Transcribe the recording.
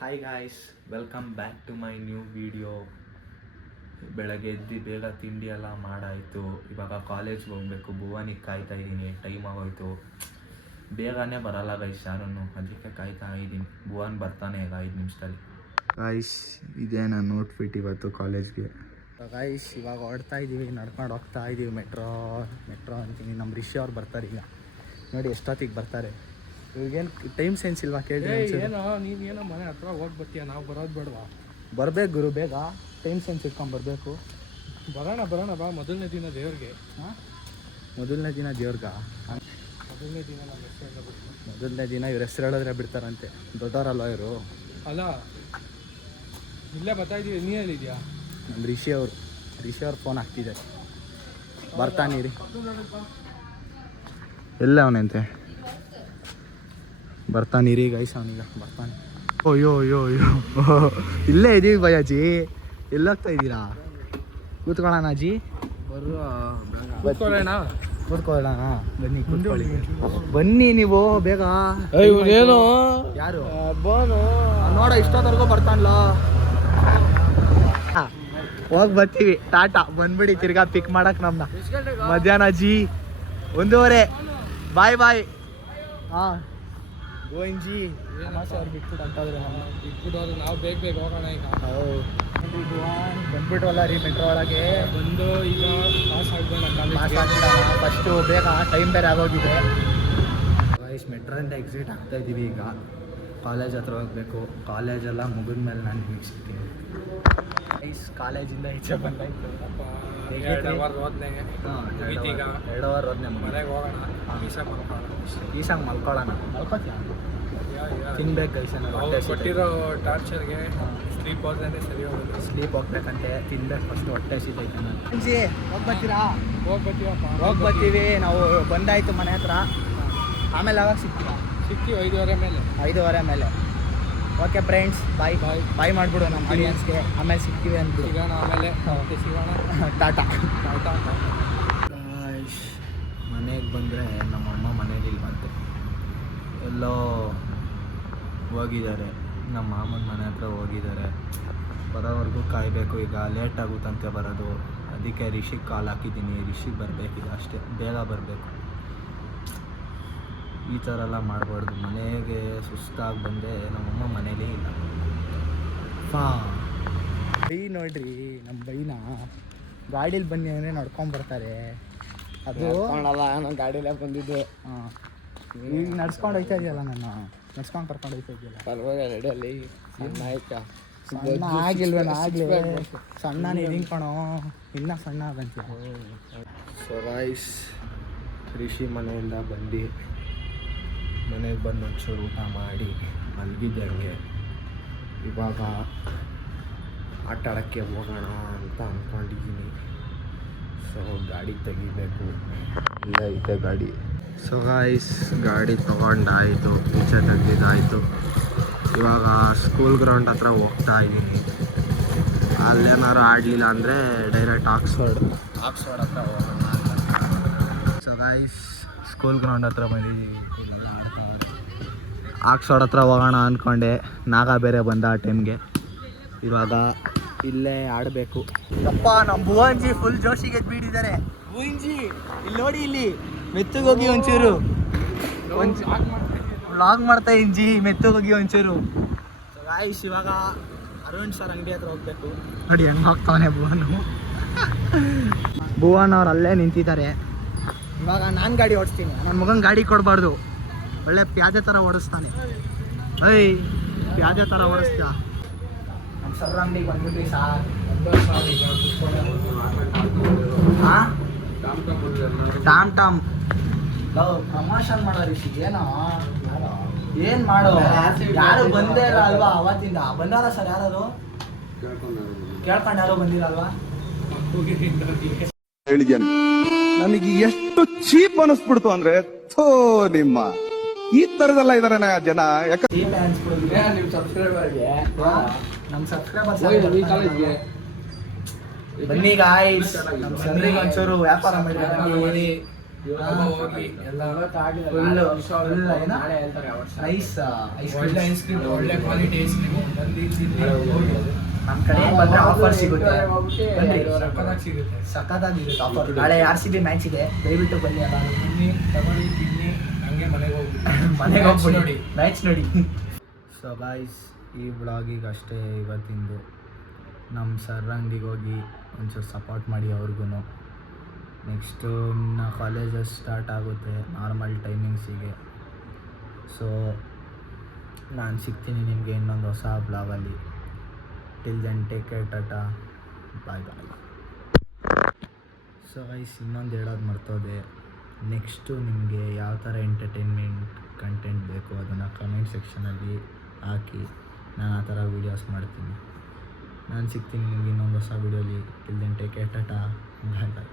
Hi guys, welcome back to my new video. ಬೆಳಗ್ಗೆ ಎದ್ದು ಬೇಗ ತಿಂಡಿ ಎಲ್ಲ ಮಾಡಾಯಿತು. ಇವಾಗ ಕಾಲೇಜ್ಗೆ ಹೋಗಬೇಕು. ಭುವನಿಗೆ ಕಾಯ್ತಾ ಇದ್ದೀನಿ. ಟೈಮ್ ಆಗೋಯ್ತು. ಬೇಗನೆ ಬರಲ್ಲ ಗೈಸ್ ಯಾರನ್ನು, ಅದಕ್ಕೆ ಕಾಯ್ತಾ ಇದ್ದೀನಿ. ಭುವನ್ ಬರ್ತಾನೆ ಈಗ 5 ನಿಮಿಷದಲ್ಲಿ. ಗಾಯ್ಸ್, ಇದೇ ನಾನು ಔಟ್ಫಿಟ್ ಇವತ್ತು ಕಾಲೇಜ್ಗೆ. ಗಾಯ್ಸ್, ಇವಾಗ ಹೊಡ್ತಾ ಇದ್ದೀವಿ, ನಡ್ಕೊಂಡು ಹೋಗ್ತಾ ಇದ್ದೀವಿ. ಮೆಟ್ರೋ ಅಂತೀನಿ. ನಮ್ಮ ರಿಷಿ ಅವ್ರು ಬರ್ತಾರೆ ಈಗ. ನೋಡಿ ಎಷ್ಟೊತ್ತಿಗೆ ಬರ್ತಾರೆ. ಇವಾಗೇನು ಟೈಮ್ ಸೆನ್ಸ್ ಇಲ್ವಾ ಕೇಳಿ? ಏನೋ ನೀನೇನೋ ಮನೆ ಹತ್ರ ಹೋಗಿ ಬರ್ತೀಯ, ನಾವು ಬರೋದು ಬೇಡವಾ? ಬರ್ಬೇಕು ಗುರು, ಬೇಗ ಟೈಮ್ ಸೆನ್ಸ್ ಇಟ್ಕೊಂಡು ಬರಬೇಕು. ಬರೋಣ ಬಾ. ಮೊದಲನೇ ದಿನ ದೇವ್ರಿಗೆ. ಮೊದಲನೇ ದಿನ ದೇವ್ರಿಗ? ಮೊದಲನೇ ದಿನ ನಮ್ಮ ಹೆಸರು ಬಿಟ್ಟು ಮೊದಲನೇ ದಿನ ಇವ್ರ ಹೆಸರು ಹೇಳಿದ್ರೆ ಬಿಡ್ತಾರಂತೆ. ದೊಡ್ಡವರಲ್ವ ಇವರು? ಅಲ್ಲ, ಇಲ್ಲೇ ಬರ್ತಾಯಿದ್ದೀವಿ. ನೀ ಎಲ್ಲಿದ್ಯಾ? ನಮ್ಮ ರಿಷಿ ಅವ್ರು ಫೋನ್ ಹಾಕ್ತಿದ್ದಾರೆ. ಬರ್ತಾನಿರಿ. ಎಲ್ಲ ಅವನಂತೆ ಬರ್ತಾನಿರಿ ಗೈಸ್. ಅವನೀಗ ಬರ್ತಾನೆ. ಅಯ್ಯೋ ಇಲ್ಲೇ ಇದೀವಿ ಭಯ್ಯಾಜಿ. ಎಲ್ಲೋಗ್ತಾ ಇದ್ದೀರಾ? ಕೂತ್ಕೊಳ್ಳೋಣ ಅಜ್ಜಿ. ಕೂತ್ಕೊಳ್ಳೋಣ. ಬನ್ನಿ ಕೂತ್ಕೊಳ್ಳಿ. ಬನ್ನಿ ನೀವು ಬೇಗ. ಏನು ಯಾರು ನೋಡ ಇಷ್ಟೊತ್ತವರೆಗೂ ಬರ್ತಾನಲ್ಲ. ಹೋಗಿ ಬರ್ತೀವಿ. ಟಾಟಾ. ಬಂದ್ಬಿಡಿ ತಿರ್ಗಾ ಪಿಕ್ ಮಾಡಕ್ ನಮ್ನ ಮಧ್ಯಾಹ್ನ ಅಜ್ಜಿ 1:30. ಬಾಯ್. ಹಾಂ ಗೋಯಿಂಜಿ. ಅವ್ರು ಬಿಟ್ಬಿಟ್ಟು ಅಂತಂದ್ರೆ ಬಿಟ್ಬಿಟ್ಟು ನಾವು ಬೇಗ ಹೋಗೋಣ ಈಗ. ಬಂದ್ಬಿಟ್ವಲ್ಲ ರೀ ಮೆಟ್ರೋ ಒಳಗೆ. ಬಂದು ಈಗ ಪಾಸ್ ಆಗ್ಬಿಡೋಣ. ಫಸ್ಟು ಬೇಗ, ಟೈಮ್ ಬೇರೆ ಆಗೋಗಿದೆ. ಮೆಟ್ರೋಯಿಂದ ಎಕ್ಸಿಟ್ ಆಗ್ತಾ ಇದ್ದೀವಿ ಈಗ. ಕಾಲೇಜ್ ಹತ್ರ ಹೋಗಬೇಕು. ಕಾಲೇಜೆಲ್ಲ ಮುಗಿದ ಮೇಲೆ ನಾನು ನಿಮಗೆ ಸಿಗ್ತೀನಿ. ಕಾಲೇಜಿಂದ ಈಚೆ ಬಂದಾಯ್ತು. 2 ಅವರ್ ಹೋದ್ನೆ. 2 ಅವರ್ ಹೋದ್ನೆ. ಮನೆಗೆ ಹೋಗೋಣ. ಈಸಾಗ ಮಲ್ಕೊಳ್ಳೋಣ. ಮಲ್ಕೋತೀಯ? ತಿನ್ಬೇಕು ಗೈಸನ. ಕೊಟ್ಟಿರೋ ಟಾರ್ಚರ್ಗೆ ಸ್ಲೀಪ್ ಹೋದ್ರೆ ಸರಿ ಹೋಗೋದು. ಸ್ಲೀಪ್ ಹೋಗ್ಬೇಕಂತೆ. ತಿನ್ಬೇಕು ಫಸ್ಟ್. ಹೊಟ್ಟೆ ಸಿದ್ದೈತೆ. ಹೋಗ್ಬರ್ತೀರಾ? ಹೋಗಿ ಬರ್ತೀವಿ. ನಾವು ಬಂದಾಯ್ತು ಮನೆ ಹತ್ರ. ಆಮೇಲೆ ಯಾವಾಗ ಸಿಗ್ತೀವಿ? 5:30 ಮೇಲೆ. ಓಕೆ ಫ್ರೆಂಡ್ಸ್, ಬಾಯ್ ಮಾಡಿಬಿಡು ನಮ್ಮ ಆಡಿಯನ್ಸ್ಗೆ. ಆಮೇಲೆ ಸಿಗ್ತೀವಿ ಅಂದ್ಬಿಡು. ಸಿಗೋಣ. ಟಾಟಾ. ಮನೆಗೆ ಬಂದರೆ ನಮ್ಮಮ್ಮ ಮನೇಲಿ ಇಲ್ವಂತೆ, ಎಲ್ಲೋ ಹೋಗಿದ್ದಾರೆ. ನಮ್ಮ ಮಾಮನ ಮನೆ ಹತ್ರ ಹೋಗಿದ್ದಾರೆ. ಬರೋವರೆಗೂ ಕಾಯಬೇಕು. ಈಗ ಲೇಟ್ ಆಗುತ್ತಂತೆ ಬರೋದು. ಅದಕ್ಕೆ ರಿಷಿಗೆ ಕಾಲ್ ಹಾಕಿದ್ದೀನಿ. ರಿಷಿಗೆ ಬರಬೇಕೀಗ ಅಷ್ಟೇ. ಬೇಗ ಬರಬೇಕು. ಈ ಥರ ಎಲ್ಲ ಮಾಡಬಾರ್ದು. ಮನೆಗೆ ಸುಸ್ತಾಗಿ ಬಂದೆ. ನಮ್ಮಮ್ಮ ಮನೇಲಿ ಇಲ್ಲ. ಬೈ ನೋಡ್ರಿ, ನಮ್ಮ ಬೈನ ಗಾಡೀಲಿ ಬನ್ನಿ ಅಂದರೆ ನಡ್ಕೊಂಬರ್ತಾರೆ. ಅದು ನಾನು ಗಾಡಿಲೇ ಬಂದಿದ್ದೆ. ಹಾಂ, ಈಗ ನಡ್ಸ್ಕೊಂಡು ಹೋಗ್ತಾ ಇದೆಯಲ್ಲ, ನಾನು ನಡ್ಸ್ಕೊಂಡು ಕರ್ಕೊಂಡು ಹೋಗ್ತಾ ಇದೆಯಲ್ಲ. ಪರವಾಗಿ ರೆಡಿಯಲ್ಲಿ ಸಣ್ಣ ಆಯ್ತಾ? ಸಣ್ಣ ಆಗಿಲ್ವೇನೋ? ಆಗಲೇ ಸಣ್ಣನೇ ಇದೀನಿ ಕಣೋ. ಇನ್ನೂ ಸಣ್ಣ ಬಂತೀಯ. ಸೊ ಗೈಸ್, ರಿಷಿ ಮನೆಯಿಂದ ಬಂದು ಮನೆಗೆ ಬಂದು ಒಂಚೂರು ಊಟ ಮಾಡಿ ಮಲಗಿದ್ದೆ ಹಂಗೆ. ಇವಾಗ ಆಟ ಆಡೋಕ್ಕೆ ಹೋಗೋಣ ಅಂತ ಅಂದ್ಕೊಂಡಿದ್ದೀನಿ. ಸೊ ಗಾಡಿ ತೆಗಿಬೇಕು. ಇಲ್ಲೇ ಐತೆ ಗಾಡಿ. ಸೊ ಗಾಯ್ಸ್, ಗಾಡಿ ತೊಗೊಂಡಾಯಿತು, ಈಚೆ ತೆಗ್ದಿದ್ದಾಯಿತು. ಇವಾಗ ಸ್ಕೂಲ್ ಗ್ರೌಂಡ್ ಹತ್ರ ಹೋಗ್ತಾ ಇದ್ದೀನಿ. ಅಲ್ಲೇನಾದ್ರು ಆಡಲಿಲ್ಲ ಅಂದರೆ ಡೈರೆಕ್ಟ್ ಆಕ್ಸ್ಫರ್ಡ್ ಹತ್ರ ಹೋಗೋಣ ಅಂತ. ಸೊ ಗಾಯ್ಸ್, ಸ್ಕೂಲ್ ಗ್ರೌಂಡ್ ಹತ್ರ ಬಂದಿದ್ದೀವಿ. ಇಲ್ಲೆಲ್ಲ ಆಕ್ಸ್ಫರ್ಡ್ ಹತ್ರ ಹೋಗೋಣ ಅಂದ್ಕೊಂಡೆ. ನಾಗ ಬೇರೆ ಬಂದ ಆ ಟೈಮ್ಗೆ. ಇವಾಗ ಇಲ್ಲೇ ಆಡಬೇಕು. ಅಪ್ಪ, ನಮ್ಮ ಭುವನ್ಜಿ ಫುಲ್ ಜೋಶಿಗೆ ಬೀಡಿದ್ದಾರೆ. ಭುವನ್ಜಿ ಇಲ್ಲಿ ನೋಡಿ, ಇಲ್ಲಿ ಮೆತ್ತಗೋಗಿ ಒಂಚೂರು ವ್ಲಾಗ್ ಮಾಡ್ತಾ ಇಂಜಿ. ಮೆತ್ತಗೋಗಿ ಒಂಚೂರು. ಗಾಯ್ಸ್, ಇವಾಗ ಅರುಣ್ ಸರ್ ಅಂಗಡಿ ಹತ್ರ ಹೋಗ್ಬೇಕು. ನೋಡಿ ಹೆಂಗೆ ಹೋಗ್ತಾವನೆ ಭುವನ್ ಅವ್ರು ಅಲ್ಲೇ ನಿಂತಿದ್ದಾರೆ. ಇವಾಗ ನಾನು ಗಾಡಿ ಓಡಿಸ್ತೀನಿ. ನನ್ನ ಮಗನ ಗಾಡಿ ಕೊಡಬಾರ್ದು. ಒಳ್ಳೆ ಪ್ಯಾದೆ ಥರ ಓಡಿಸ್ತಾನೆ. ಪ್ಯಾದೆ ಥರ ಓಡಿಸ್ತೀಯ? ನಮ್ಮ ಸರ್ ಅಂಗಡಿಗೆ ಬಂದ್ಬಿಟ್ರಿ ಸಾರ್. ಹಾಂ, ಟಾಮ್ ಪ್ರಮೋಷನ್ ಮಾಡೋ ರೀತಿ ಏನೋ ಏನು ಮಾಡೋ. ಯಾರು ಬಂದೇ ಇಲ್ಲ ಅಲ್ವಾ ಅವತ್ತಿಂದ? ಬಂದಾರ ಸರ್ ಯಾರು? ಕೇಳ್ಕೊಂಡು ಯಾರು ಬಂದಿರಲ್ವಾ? ಹೇಳಿದ್ಯಾನೆ. ನನಗೆ ಎಷ್ಟು ಚೀಪ್ ಅನಿಸ್ಬಿಡ್ತು ಅಂದ್ರೆ, ಥೋ ನಿಮ್ಮ ಈ ತರದೆಲ್ಲ ಇದಾರೆ ಜನ. ಯಾಕಂದ್ರೆ ನಿಮ್ಮ ಸಬ್ಸ್ಕ್ರೈಬರ್ಗೆ, ನಮ್ಮ ಸಬ್ಸ್ಕ್ರೈಬರ್ಸ್ ಬನ್ನಿ ಗಾಯ್ಸ್. ನಮ್ಮ ಸರ್ರಿಗೆ ಒಂಚೂರು ವ್ಯಾಪಾರ ಮಾಡಿ. ಹೋಗಿ ಎಲ್ಲ ಐಸ್ ಒಳ್ಳೆ ಐಸ್ ಕ್ರೀಮ್ ಒಳ್ಳೆ ಕ್ವಾಲಿಟಿ ಐಸ್ ಕ್ರೀಮ್ ಬಂದು ತಿಂದು ನಮ್ಮ ಕಡೆ ಬಂದರೆ ಆಫರ್ ಸಿಗುತ್ತೆ ಬನ್ನಿ ಸಕ್ಕತ್ತಾಗಿ ಸಿಗುತ್ತೆ. ಸಖತ್ತಾಗಿರುತ್ತೆ ಆಫರ್. ನಾಳೆ RCB ಮ್ಯಾಚ್ ಇದೆ, ದಯವಿಟ್ಟು ಬನ್ನಿ ಅಲ್ಲ ಬನ್ನಿ ತಗೊಳ್ಳಿ ತಿನ್ನಿ ಹಂಗೆ ಮನೆಗೆ ಹೋಗ್ಬಿಟ್ಟು ಮನೆಗೆ Match ಹೋಗ್ಬಿಡಿ ನೋಡಿ. ಮ್ಯಾಚ್ ನೋಡಿ. ಸೊ ಗಾಯ್ಸ್, ಈ ಬ್ಲಾಗಿಗೆ ಅಷ್ಟೇ ಇವತ್ತಿಂದು. ನಮ್ಮ ಸರ್ ಅಂಗಡಿಗೆ ಹೋಗಿ ಒಂಚೂರು ಸಪೋರ್ಟ್ ಮಾಡಿ ಅವ್ರಿಗೂ. ನೆಕ್ಸ್ಟು ಇನ್ನು ಕಾಲೇಜಸ್ ಸ್ಟಾರ್ಟ್ ಆಗುತ್ತೆ ನಾರ್ಮಲ್ ಟೈಮಿಂಗ್ಸಿಗೆ. ಸೊ ನಾನು ಸಿಗ್ತೀನಿ ನಿಮಗೆ ಇನ್ನೊಂದು ಹೊಸ ಬ್ಲಾಗಲ್ಲಿ. Till then take care, tata, bye bye. So guys, ಇನ್ನೊಂದು ಹೇಳೋದು ಮರ್ತೋದೆ. ನೆಕ್ಸ್ಟು ನಿಮಗೆ ಯಾವ ಥರ ಎಂಟರ್ಟೈನ್ಮೆಂಟ್ ಕಂಟೆಂಟ್ ಬೇಕು ಅದನ್ನು ಕಮೆಂಟ್ ಸೆಕ್ಷನಲ್ಲಿ ಹಾಕಿ, ನಾನು ಆ ಥರ ವೀಡಿಯೋಸ್ ಮಾಡ್ತೀನಿ. ನಾನು ಸಿಗ್ತೀನಿ ನಿಮಗೆ ಇನ್ನೊಂದು ಹೊಸ ವೀಡಿಯೋಲಿ. Till then take care, tata, bye ಬಾಯ್.